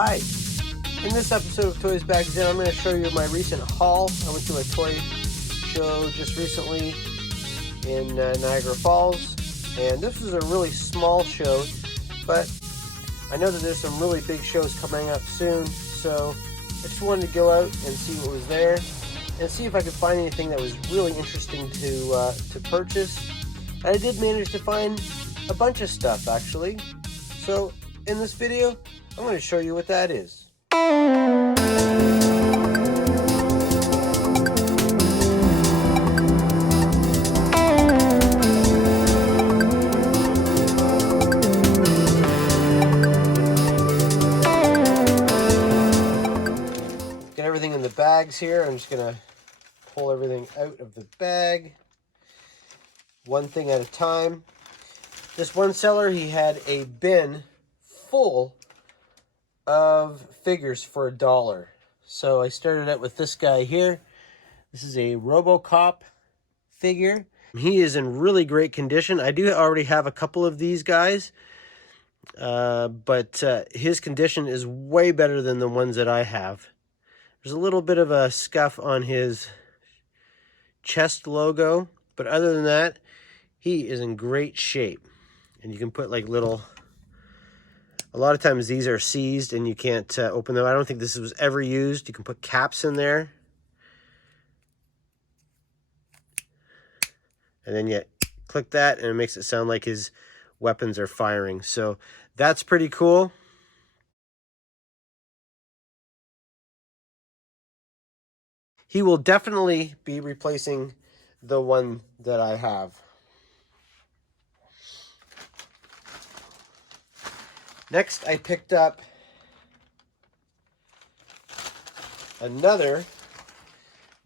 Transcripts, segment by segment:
Hi, in this episode of Toys Bags In, I'm going to show you my recent haul. I went to a toy show just recently in Niagara Falls, and this was a really small show, but I know that there's some really big shows coming up soon, so I just wanted to go out and see what was there and see if I could find anything that was really interesting to purchase. And I did manage to find a bunch of stuff, actually. So in this video, I'm going to show you what that is. Get everything in the bags here. I'm just going to pull everything out of the bag, one thing at a time. This one seller, he had a bin full of figures for $1. So I started out with this guy here. This is a RoboCop figure. He is in really great condition. I do already have a couple of these guys, but his condition is way better than the ones that I have. There's a little bit of a scuff on his chest logo, but other than that, he is in great shape. And you can put like little, a lot of times these are seized and you can't open them. I don't think this was ever used. You can put caps in there. And then you click that and it makes it sound like his weapons are firing. So that's pretty cool. He will definitely be replacing the one that I have. Next, I picked up another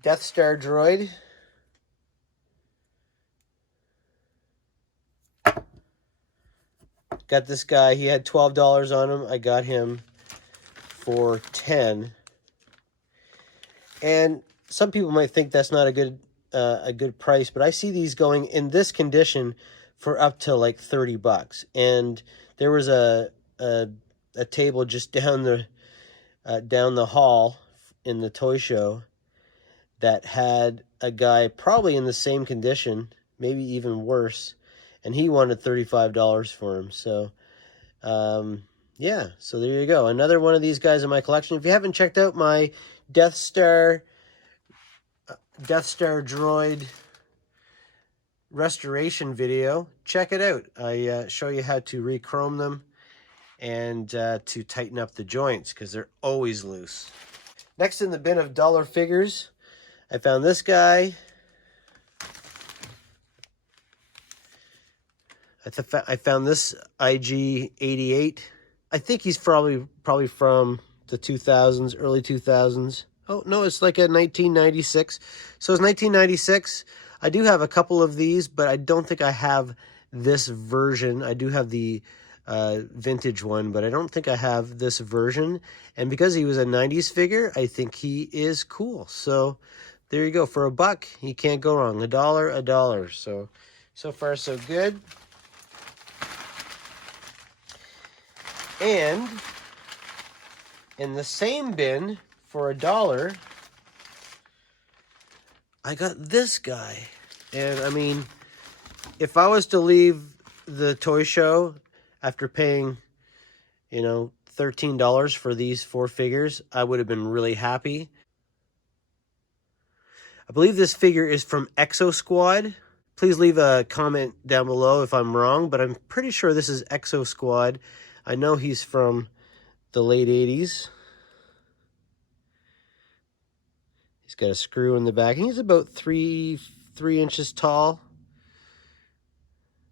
Death Star droid. Got this guy. He had $12 on him. I got him for $10. And some people might think that's not a good price, but I see these going in this condition for up to like $30. And there was a table just down the hall in the toy show that had a guy probably in the same condition, maybe even worse, and he wanted $35 for him. So yeah, so there you go, another one of these guys in my collection. If you haven't checked out my Death Star droid restoration video, check it out. I show you how to re-chrome them and to tighten up the joints because they're always loose. Next in the bin of dollar figures, I found this guy. I found this IG-88. I think he's probably from the 2000s, early 2000s. Oh, no, it's like a 1996. So it's 1996. I do have a couple of these, but I don't think I have this version. I do have the vintage one, but I don't think I have this version. And because he was a 90s figure, I think he is cool. So there you go. For $1, you can't go wrong. $1. So far, so good. And in the same bin for $1, I got this guy. And I mean, if I was to leave the toy show after paying, $13 for these 4 figures, I would have been really happy. I believe this figure is from Exo Squad. Please leave a comment down below if I'm wrong, but I'm pretty sure this is Exo Squad. I know he's from the late 80s. He's got a screw in the back. He's about 3 inches tall.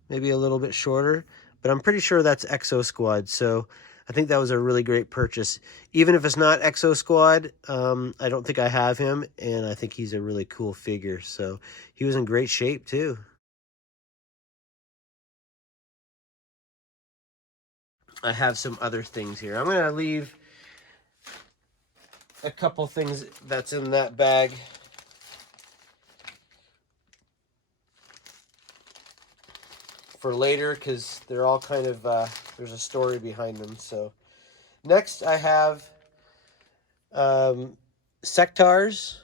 Maybe a little bit shorter. But I'm pretty sure that's Exo Squad. So I think that was a really great purchase. Even if it's not Exo Squad, I don't think I have him. And I think he's a really cool figure. So he was in great shape too. I have some other things here. I'm going to leave a couple things that's in that bag for later because they're all kind of, there's a story behind them. So Next, I have Sectaurs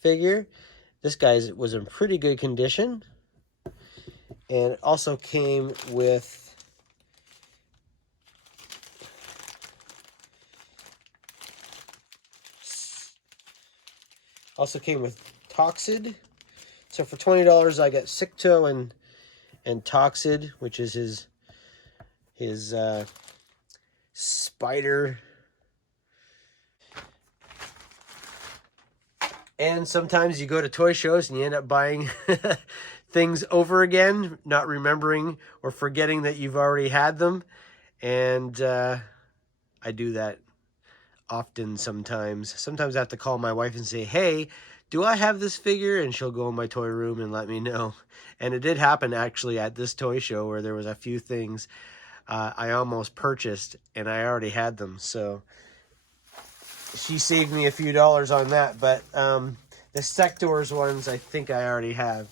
figure. This guy was in pretty good condition. And it also came with Toxid. So for $20, I got Sicto and Toxid, which is his spider. And sometimes you go to toy shows and you end up buying things over again, not remembering or forgetting that you've already had them. And I do that often sometimes. Sometimes I have to call my wife and say, hey, do I have this figure? And she'll go in my toy room and let me know. And it did happen actually at this toy show where there was a few things I almost purchased and I already had them. So she saved me a few dollars on that. But the Sectaurs ones I think I already have.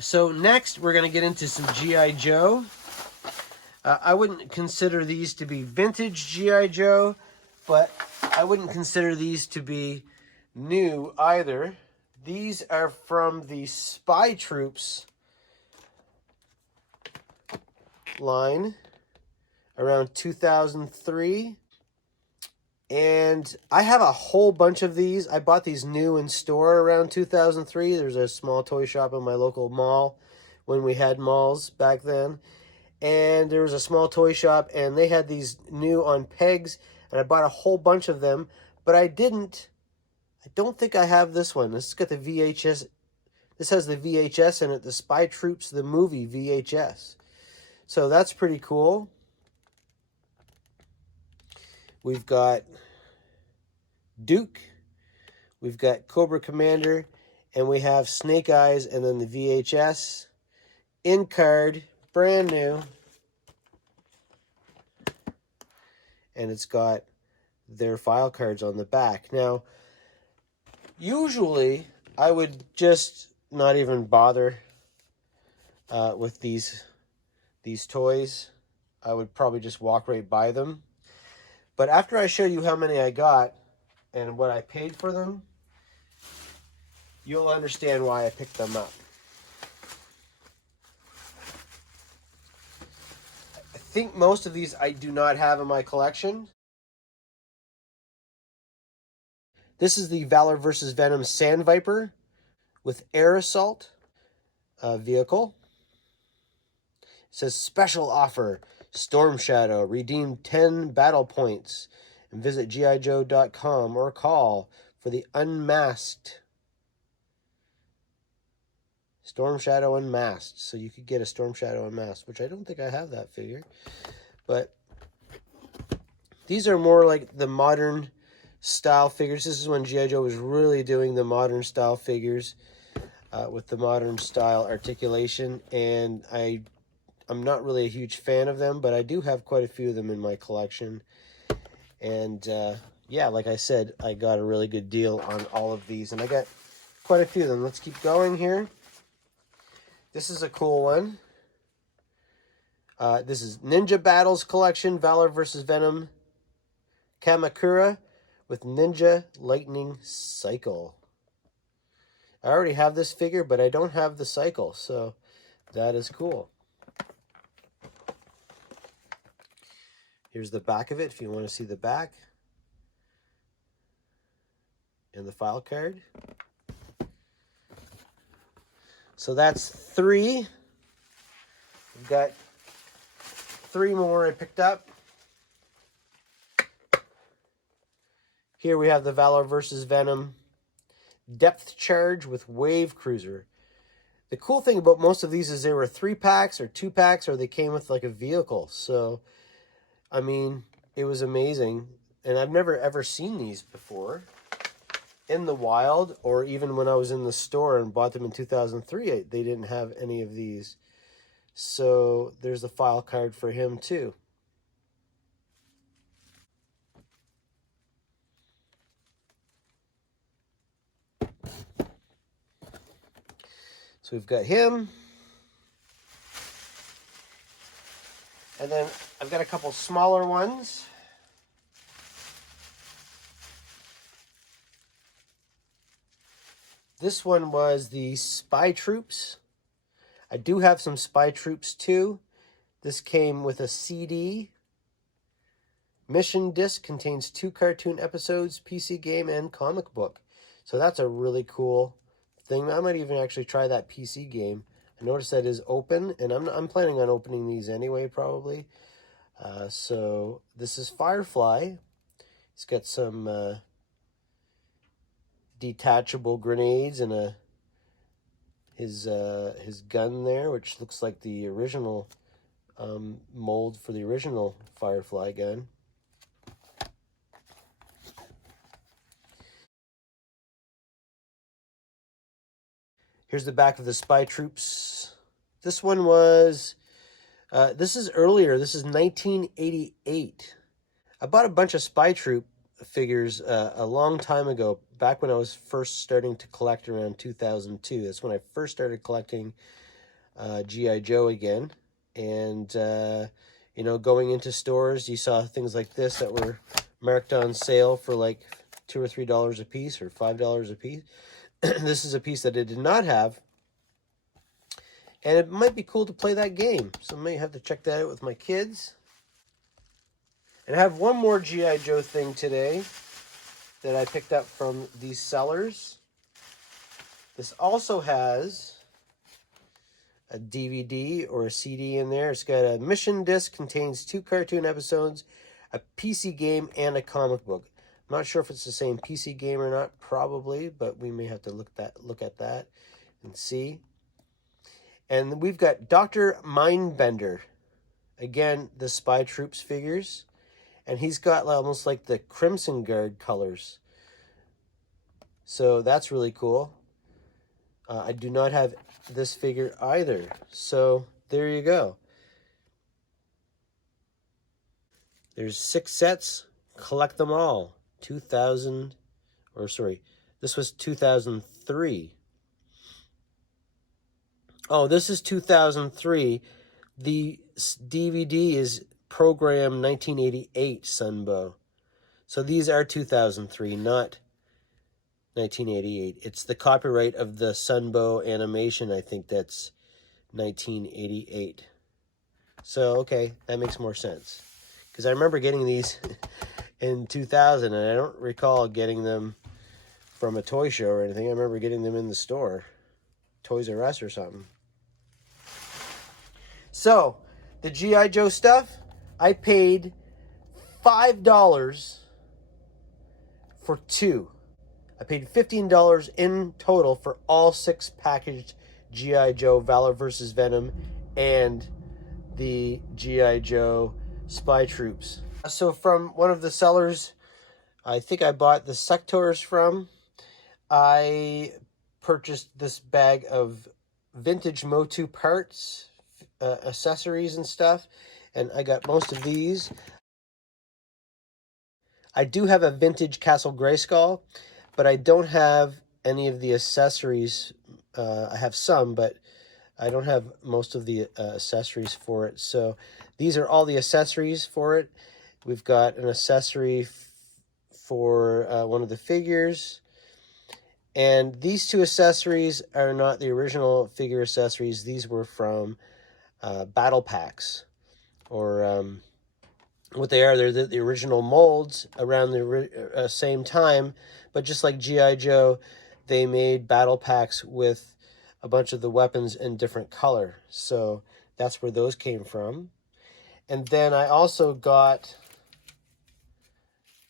So next we're going to get into some G.I. Joe. I wouldn't consider these to be vintage G.I. Joe, but I wouldn't consider these to be new either. These are from the Spy Troops line around 2003. And I have a whole bunch of these. I bought these new in store around 2003. There's a small toy shop in my local mall when we had malls back then. And there was a small toy shop and they had these new on pegs. And I bought a whole bunch of them. But I don't think I have this one. This has got the VHS. This has the VHS in it. The Spy Troops, the movie VHS. So that's pretty cool. We've got Duke, we've got Cobra Commander, and we have Snake Eyes, and then the VHS. In card, brand new. And it's got their file cards on the back. Now, usually I would just not even bother with these toys. I would probably just walk right by them. But after I show you how many I got and what I paid for them, you'll understand why I picked them up. I think most of these I do not have in my collection. This is the Valor vs. Venom Sand Viper with Air Assault vehicle. It says special offer, Storm Shadow, redeem 10 battle points and visit gijoe.com or call for the unmasked Storm Shadow Unmasked. So you could get a Storm Shadow Unmasked, which I don't think I have that figure. But these are more like the modern style figures. This is when G.I. Joe was really doing the modern style figures with the modern style articulation. And I'm not really a huge fan of them, but I do have quite a few of them in my collection. And yeah, like I said, I got a really good deal on all of these, and I got quite a few of them. Let's keep going here. This is a cool one. This is Ninja Battles Collection, Valor vs. Venom Kamakura with Ninja Lightning Cycle. I already have this figure, but I don't have the cycle, so that is cool. Here's the back of it if you want to see the back. And the file card. So that's 3. We've got 3 more I picked up. Here we have the Valor vs. Venom Depth Charge with Wave Cruiser. The cool thing about most of these is they were 3-packs or 2-packs, or they came with like a vehicle. So, I mean, it was amazing. And I've never ever seen these before in the wild, or even when I was in the store and bought them in 2003, they didn't have any of these. So there's a file card for him too. So we've got him. And then I've got a couple smaller ones. This one was the Spy Troops. I do have some Spy Troops too. This came with a CD. Mission disc contains 2 cartoon episodes, PC game, and comic book. So that's a really cool thing. I might even actually try that PC game. I noticed that is open, and I'm planning on opening these anyway, probably. So this is Firefly. He's got some detachable grenades and his gun there, which looks like the original mold for the original Firefly gun. Here's the back of the Spy Troops. This one was, this is earlier. This is 1988. I bought a bunch of Spy Troop figures a long time ago, back when I was first starting to collect around 2002. That's when I first started collecting G.I. Joe again. And, you know, going into stores, you saw things like this that were marked on sale for like $2 or $3 a piece or $5 a piece. This is a piece that I did not have. And it might be cool to play that game. So I may have to check that out with my kids. And I have one more G.I. Joe thing today that I picked up from these sellers. This also has a DVD or a CD in there. It's got a mission disc, contains 2 cartoon episodes, a PC game, and a comic book. I'm not sure if it's the same PC game or not, probably, but we may have to look at that and see. And we've got Dr. Mindbender. Again, the Spy Troops figures. And he's got almost like the Crimson Guard colors. So that's really cool. I do not have this figure either. So there you go. There's 6 sets. Collect them all. 2000, or sorry, this was 2003. Oh, this is 2003. The DVD is Program 1988 Sunbow. So these are 2003, not 1988. It's the copyright of the Sunbow animation, I think that's 1988. So, okay, that makes more sense. Because I remember getting these in 2000, and I don't recall getting them from a toy show or anything. I remember getting them in the store, Toys R Us or something. So, the G.I. Joe stuff, I paid $5 for 2. I paid $15 in total for all 6 packaged G.I. Joe Valor vs. Venom and the G.I. Joe Spy Troops. So from one of the sellers, I think I bought the Sectors from, I purchased this bag of vintage Motu parts, accessories and stuff, and I got most of these. I do have a vintage Castle Grayskull, but I don't have any of the accessories. I have some, but I don't have most of the accessories for it. So these are all the accessories for it. We've got an accessory for one of the figures. And these 2 accessories are not the original figure accessories. These were from battle packs, or what they are. They're the original molds around the same time, but just like G.I. Joe, they made battle packs with a bunch of the weapons in different color. So that's where those came from. And then I also got,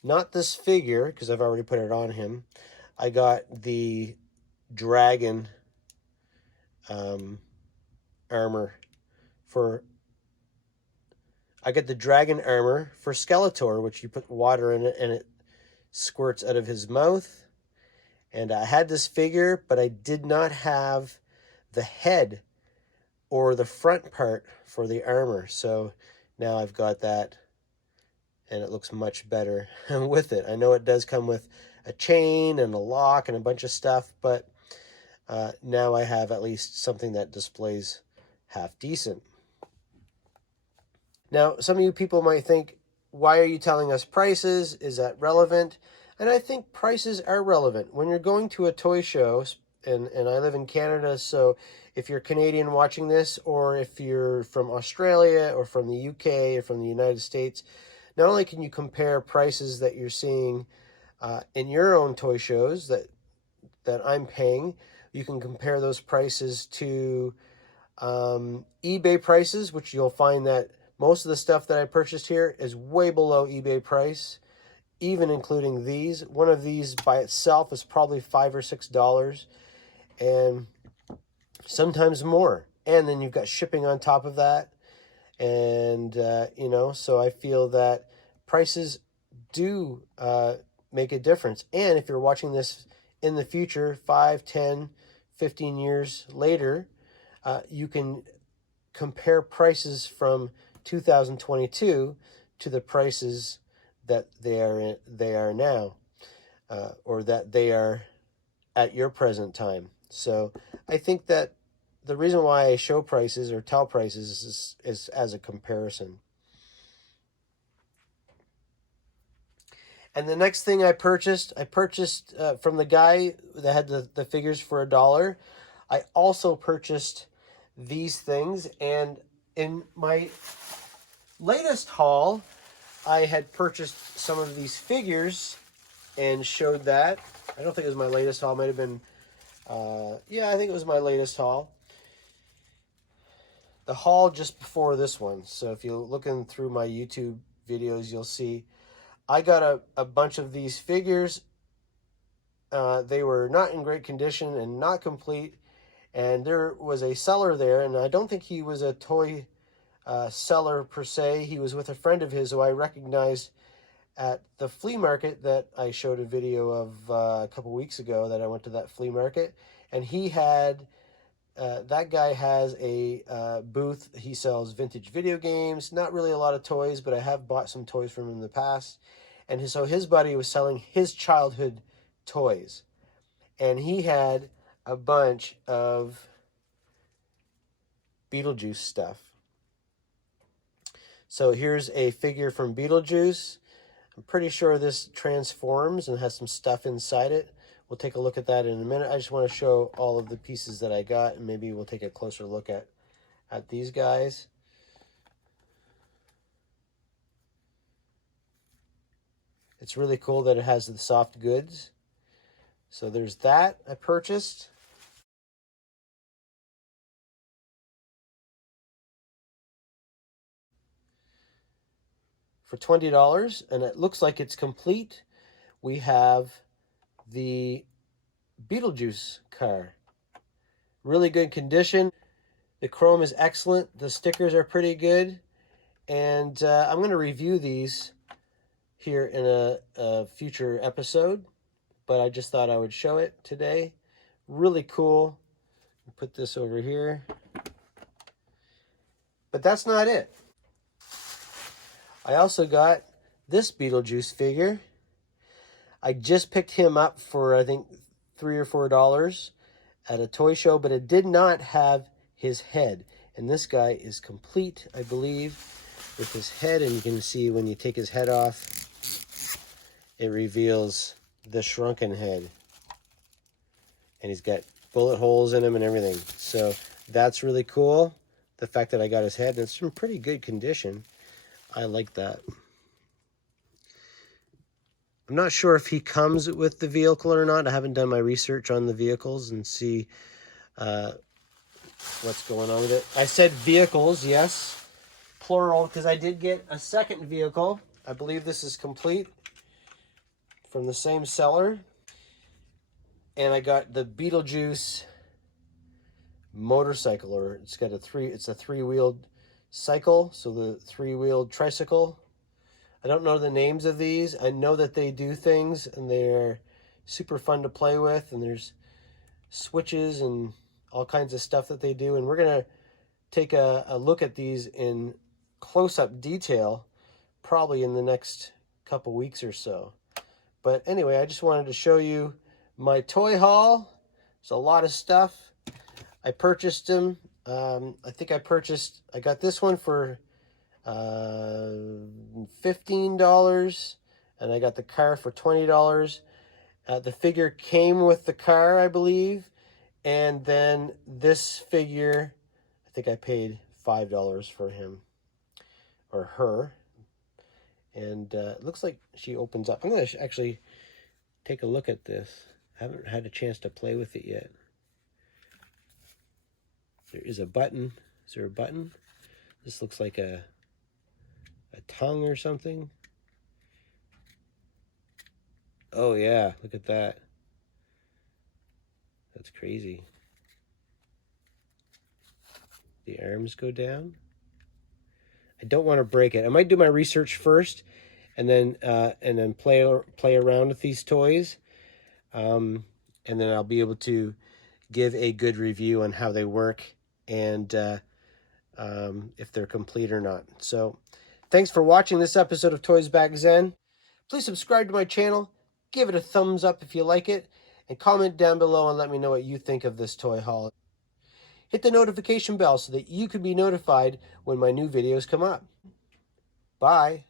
not this figure, because I've already put it on him, I got the dragon armor for, I got the dragon armor for Skeletor, which you put water in it and it squirts out of his mouth. And I had this figure, but I did not have the head or the front part for the armor. So now I've got that, and it looks much better with it. I know it does come with a chain and a lock and a bunch of stuff, but now I have at least something that displays half decent. Now, some of you people might think, why are you telling us prices? Is that relevant? And I think prices are relevant. When you're going to a toy show, and I live in Canada, so if you're Canadian watching this, or if you're from Australia or from the UK or from the United States, not only can you compare prices that you're seeing in your own toy shows that I'm paying, you can compare those prices to eBay prices, which you'll find that most of the stuff that I purchased here is way below eBay price, even including these. One of these by itself is probably $5 or $6, and sometimes more. And then you've got shipping on top of that. And, so I feel that prices do make a difference. And if you're watching this in the future, 5, 10, 15 years later, you can compare prices from 2022 to the prices that they are now, or that they are at your present time. So I think that the reason why I show prices or tell prices is as a comparison. And the next thing I purchased from the guy that had the figures for $1. I also purchased these things, and in my latest haul, I had purchased some of these figures and showed that. I don't think it was my latest haul. It might have been, yeah, I think it was my latest haul. The haul just before this one. So if you're looking through my YouTube videos, you'll see I got a bunch of these figures. They were not in great condition and not complete. And there was a seller there, and I don't think he was a toy seller per se. He was with a friend of his who I recognized at the flea market that I showed a video of a couple weeks ago, that I went to that flea market. And he had, that guy has a booth. He sells vintage video games, not really a lot of toys, but I have bought some toys from him in the past. And so his buddy was selling his childhood toys. And he had a bunch of Beetlejuice stuff. So here's a figure from Beetlejuice. I'm pretty sure this transforms and has some stuff inside it. We'll take a look at that in a minute. I just want to show all of the pieces that I got, and maybe we'll take a closer look at these guys. It's really cool that it has the soft goods. So there's that I purchased. For $20, and it looks like it's complete. We have the Beetlejuice car. Really good condition. The chrome is excellent. The stickers are pretty good. And I'm going to review these here in a future episode, but I just thought I would show it today. Really cool. Put this over here. But that's not it. I also got this Beetlejuice figure. I just picked him up for, I think, $3 or $4 at a toy show, but it did not have his head. And this guy is complete, I believe, with his head. And you can see when you take his head off, it reveals the shrunken head. And he's got bullet holes in him and everything. So that's really cool. The fact that I got his head, and it's in pretty good condition. I like that. I'm not sure if he comes with the vehicle or not. I haven't done my research on the vehicles and see what's going on with it. I said vehicles, yes, plural, because I did get a second vehicle. I believe this is complete from the same seller. And I got the Beetlejuice motorcycle, or it's a three-wheeled cycle, so the three-wheeled tricycle. I don't know the names of these. I know that they do things, and they're super fun to play with, and there's switches and all kinds of stuff that they do. And we're going to take a look at these in close-up detail probably in the next couple weeks or so. But anyway, I just wanted to show you my toy haul. There's a lot of stuff. I purchased them. I got this one for $15, and I got the car for $20. The figure came with the car, I believe, and then this figure, I think I paid $5 for him or her. And it looks like she opens up. I'm going to actually take a look at this. I haven't had a chance to play with it yet. There is a button. Is there a button? This looks like a tongue or something. Oh yeah, look at that. That's crazy. The arms go down. I don't want to break it. I might do my research first, and then play around with these toys, and then I'll be able to give a good review on how they work and if they're complete or not. So, thanks for watching this episode of Toys Back Zen. Please subscribe to my channel, give it a thumbs up if you like it, and comment down below and let me know what you think of this toy haul. Hit the notification bell so that you can be notified when my new videos come up. Bye.